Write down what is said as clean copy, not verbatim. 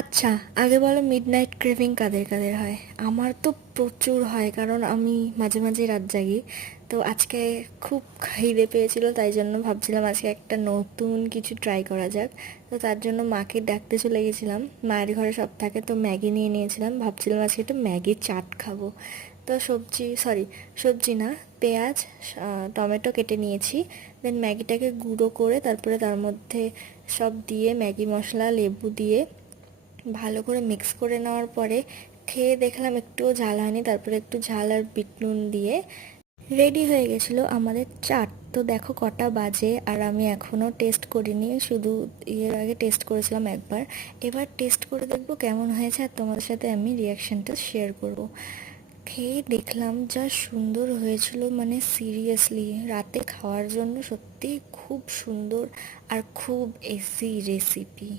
আচ্ছা, আগে বলো মিডনাইট ক্রেভিং কাদের কাদের হয়? আমার তো প্রচুর হয়, কারণ আমি মাঝে মাঝে রাত জাগি। তো আজকে খুব খিদে পেয়েছিল, তাই জন্য ভাবছিলাম আজকে একটা নতুন কিছু ট্রাই করা যাক। তো তার জন্য মাকে ডাকতে চলে গেছিলাম। মায়ের ঘরে সব থাকে, তো ম্যাগি নিয়ে নিয়েছিলাম, ভাবছিলাম আজকে একটু ম্যাগি চাট খাবো। তো সবজি না, পেঁয়াজ, টমেটো কেটে নিয়েছি। দেন ম্যাগিটাকে গুঁড়ো করে তারপরে তার মধ্যে সব দিয়ে ম্যাগি মশলা লেবু দিয়ে ভালো করে মিক্স করে নেওয়ার পরে খেয়ে দেখলাম একটুও ঝাল হয়নি, তারপরে একটু ঝাল আর বিট নুন দিয়ে রেডি হয়ে গেছিলো আমাদের চাট। তো দেখো কটা বাজে, আর আমি এখনও টেস্ট করিনি, শুধু এর আগে টেস্ট করেছিলাম একবার। এবার টেস্ট করে দেখবো কেমন হয়েছে, আর তোমাদের সাথে আমি রিয়াকশানটা শেয়ার করব। খেয়ে দেখলাম যা সুন্দর হয়েছিল, মানে সিরিয়াসলি রাতে খাওয়ার জন্য সত্যি খুব সুন্দর আর খুব ইজি রেসিপি।